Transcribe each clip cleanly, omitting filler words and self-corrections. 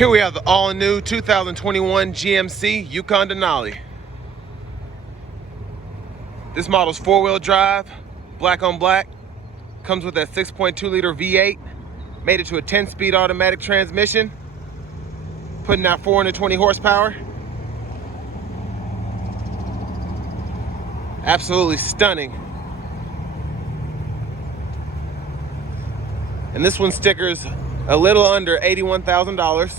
Here we have the all-new 2021 GMC Yukon Denali. This model's four-wheel drive, black on black, comes with a 6.2-liter V8, made it to a 10-speed automatic transmission, putting out 420 horsepower. Absolutely stunning. And this one's sticker's a little under $81,000.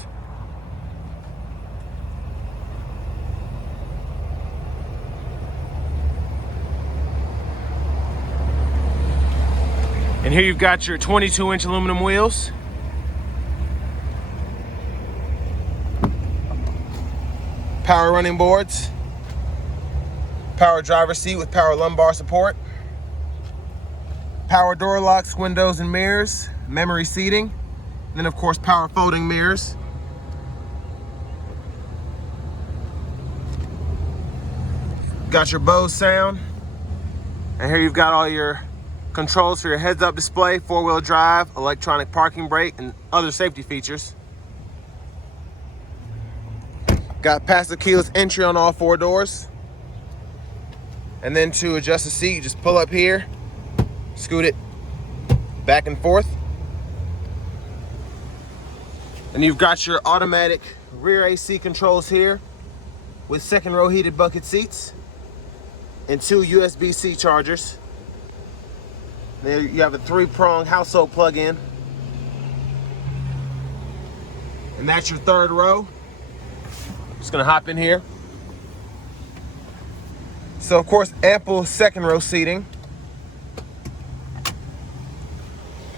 And here you've got your 22-inch aluminum wheels. Power running boards. Power driver's seat with power lumbar support. Power door locks, windows and mirrors. Memory seating. And then of course power folding mirrors. Got your Bose sound. And here you've got all your controls for your heads-up display, four-wheel drive, electronic parking brake, and other safety features. Got passive keyless entry on all four doors. And then to adjust the seat, you just pull up here, scoot it back and forth. And you've got your automatic rear AC controls here with second row heated bucket seats and two USB-C chargers. There you have a 3-prong household plug-in. And that's your third row. Just gonna hop in here. So of course, ample second row seating.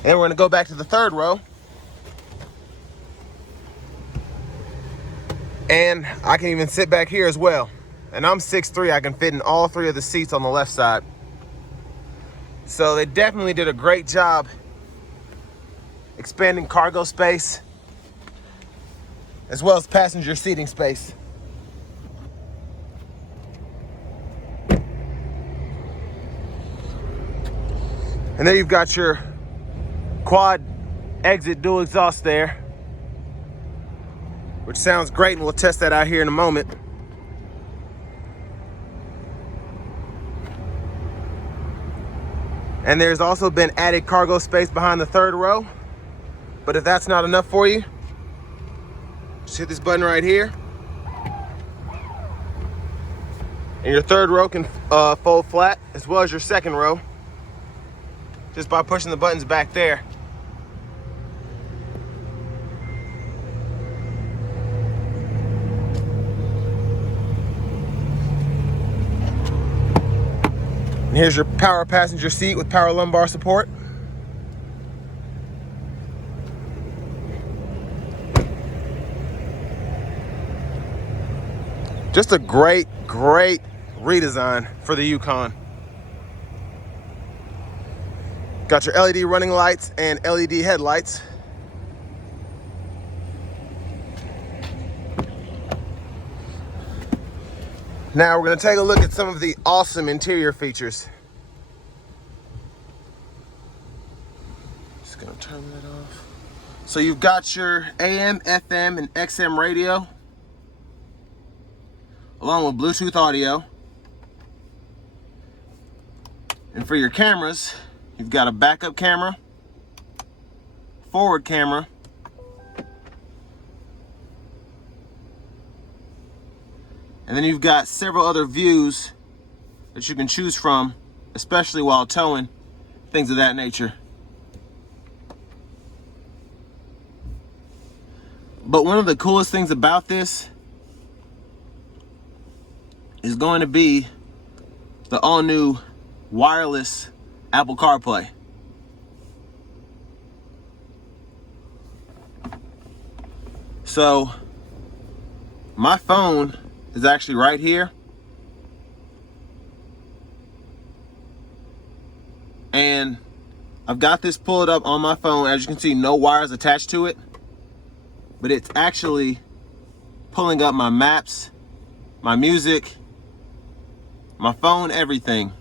And we're gonna go back to the third row. And I can even sit back here as well. And I'm 6'3", I can fit in all three of the seats on the left side. So they definitely did a great job expanding cargo space as well as passenger seating space. And there you've got your quad exit dual exhaust there, which sounds great, and we'll test that out here in a moment. And there's also been added cargo space behind the third row. But if that's not enough for you, just hit this button right here. And your third row can fold flat, as well as your second row, just by pushing the buttons back there. And here's your power passenger seat with power lumbar support. Just a great redesign for the Yukon. Got your LED running lights and LED headlights. Now we're going to take a look at some of the awesome interior features. Just going to turn that off. So you've got your AM, FM, and XM radio, along with Bluetooth audio. And for your cameras, you've got a backup camera, forward camera, and then you've got several other views that you can choose from, especially while towing, things of that nature. But one of the coolest things about this is going to be the all-new wireless Apple CarPlay. So my phone is actually right here, and I've got this pulled up on my phone. As you can see, no wires attached to it, but it's actually pulling up my maps, my music, my phone, everything,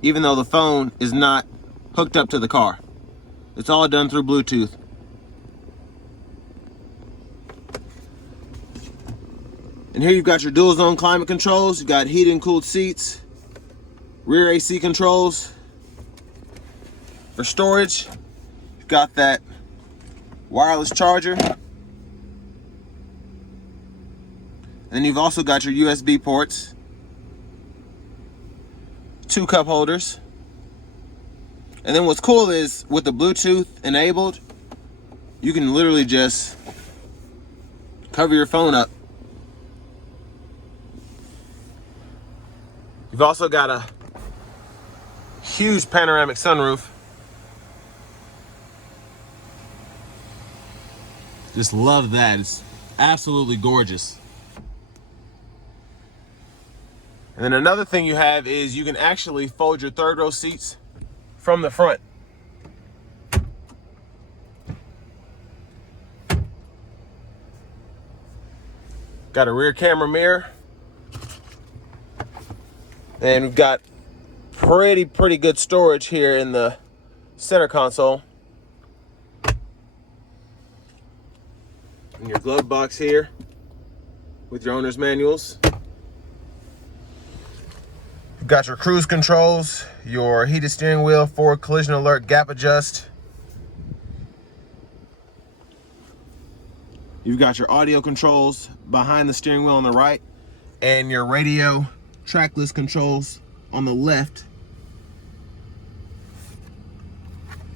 even though the phone is not hooked up to the car. It's all done through Bluetooth. And here you've got your dual zone climate controls. You've got heated and cooled seats, rear AC controls. For storage, you've got that wireless charger. And then you've also got your USB ports, 2 cup holders. And then what's cool is with the Bluetooth enabled, you can literally just cover your phone up. You've also got a huge panoramic sunroof. Just love that. It's absolutely gorgeous. And then another thing you have is you can actually fold your third row seats from the front. Got a rear camera mirror. And we've got pretty good storage here in the center console. And your glove box here with your owner's manuals. You've got your cruise controls, your heated steering wheel, forward collision alert, gap adjust. You've got your audio controls behind the steering wheel on the right, and your radio trackless controls on the left.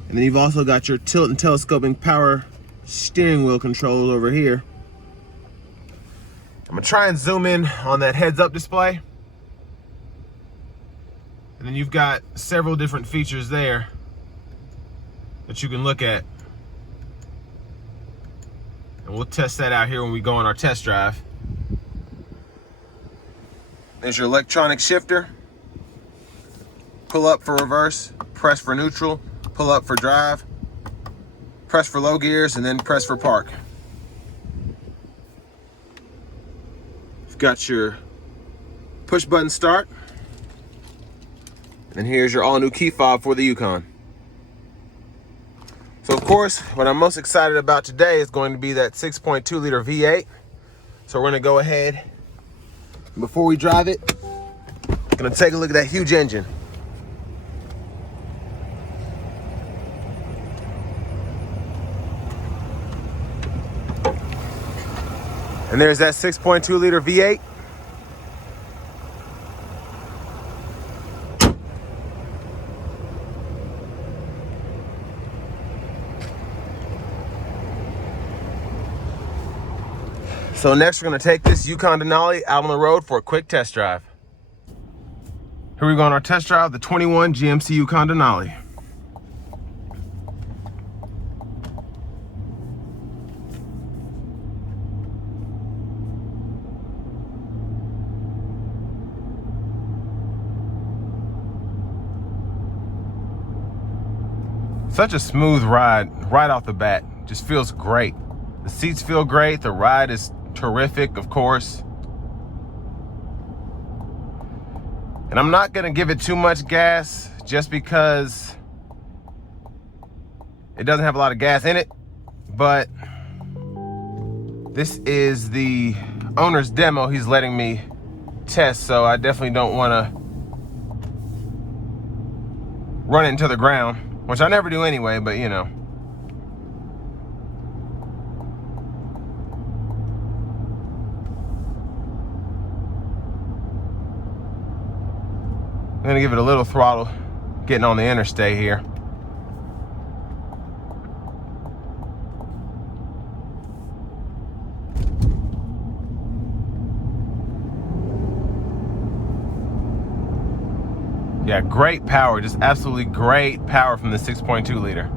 And then you've also got your tilt and telescoping power steering wheel controls over here. I'm gonna try and zoom in on that heads-up display. And then you've got several different features there that you can look at. And we'll test that out here when we go on our test drive. There's your electronic shifter. Pull up for reverse, press for neutral, pull up for drive, press for low gears, and then press for park. You've got your push button start. And here's your all new key fob for the Yukon. So of course, what I'm most excited about today is going to be that 6.2 liter V8. So we're gonna go ahead, before we drive it, gonna take a look at that huge engine. And there's that 6.2 liter V8. So next we're gonna take this Yukon Denali out on the road for a quick test drive. Here we go on our test drive, the 21 GMC Yukon Denali. Such a smooth ride right off the bat. Just feels great. The seats feel great. The ride is terrific, of course. And I'm not gonna give it too much gas just because it doesn't have a lot of gas in it, but this is the owner's demo he's letting me test, so I definitely don't wanna run it into the ground, which I never do anyway, but you know. I'm gonna give it a little throttle getting on the interstate here. Yeah, great power, just absolutely great power from the 6.2 liter.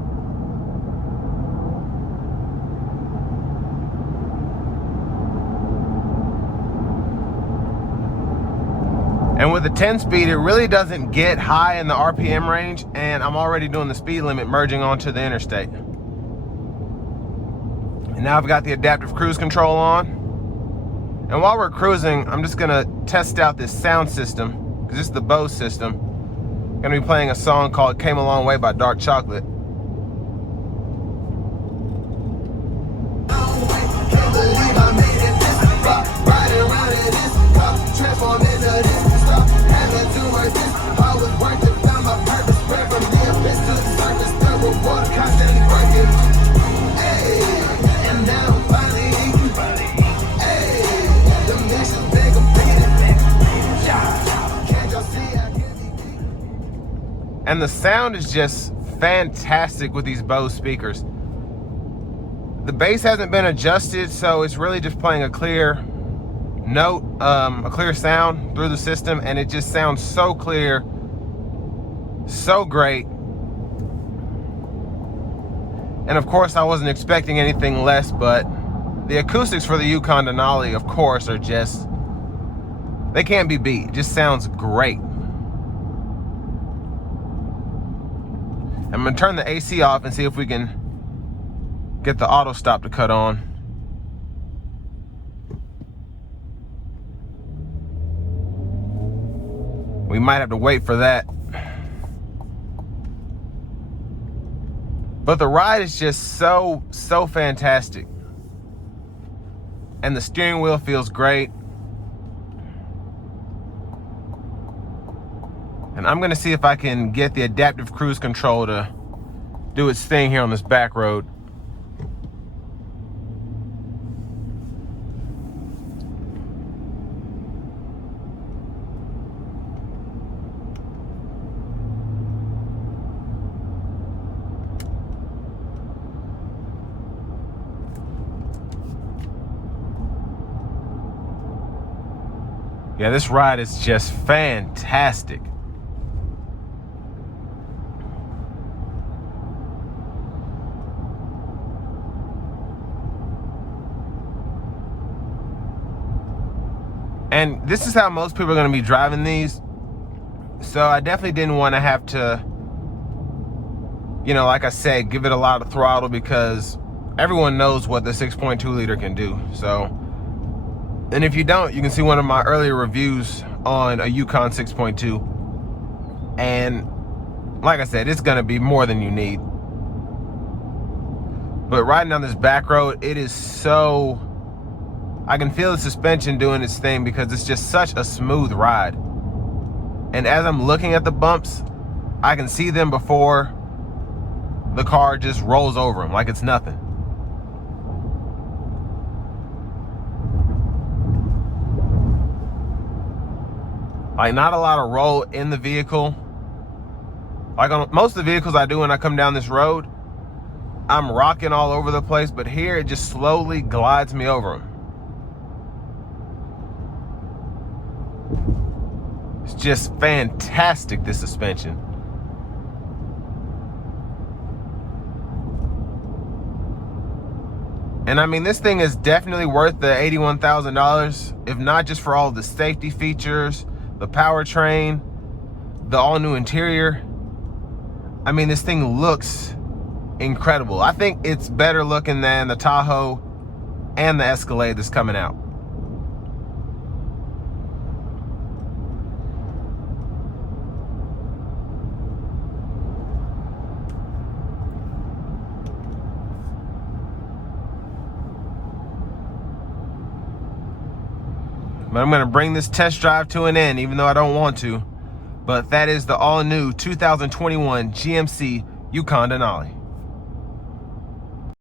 And with the 10-speed, it really doesn't get high in the RPM range, and I'm already doing the speed limit merging onto the interstate. And now I've got the adaptive cruise control on. And while we're cruising, I'm just gonna test out this sound system, because this is the Bose system. I'm gonna be playing a song called Came a Long Way by Dark Chocolate. Riding around And the sound is just fantastic with these Bose speakers. The bass hasn't been adjusted, so it's really just playing a clear note, a clear sound through the system, and it just sounds so clear, so great. And of course, I wasn't expecting anything less, but the acoustics for the Yukon Denali, of course, are just, they can't be beat. It just sounds great. I'm gonna turn the AC off and see if we can get the auto stop to cut on. We might have to wait for that. But the ride is just so fantastic. And the steering wheel feels great. And I'm gonna see if I can get the adaptive cruise control to do its thing here on this back road. Yeah, this ride is just fantastic. And this is how most people are going to be driving these. So I definitely didn't want to have to, you know, like I said, give it a lot of throttle, because everyone knows what the 6.2 liter can do. So, and if you don't, you can see one of my earlier reviews on a Yukon 6.2. And like I said, it's going to be more than you need. But riding down this back road, it is so, I can feel the suspension doing its thing, because it's just such a smooth ride. And as I'm looking at the bumps, I can see them before the car just rolls over them like it's nothing. Like, not a lot of roll in the vehicle. Like on most of the vehicles I do when I come down this road, I'm rocking all over the place, but here it just slowly glides me over them. It's just fantastic, this suspension. And I mean, this thing is definitely worth the $81,000, if not just for all the safety features, the powertrain, the all-new interior. I mean, this thing looks incredible. I think it's better looking than the Tahoe and the Escalade that's coming out. But I'm going to bring this test drive to an end, even though I don't want to. But that is the all-new 2021 GMC Yukon Denali.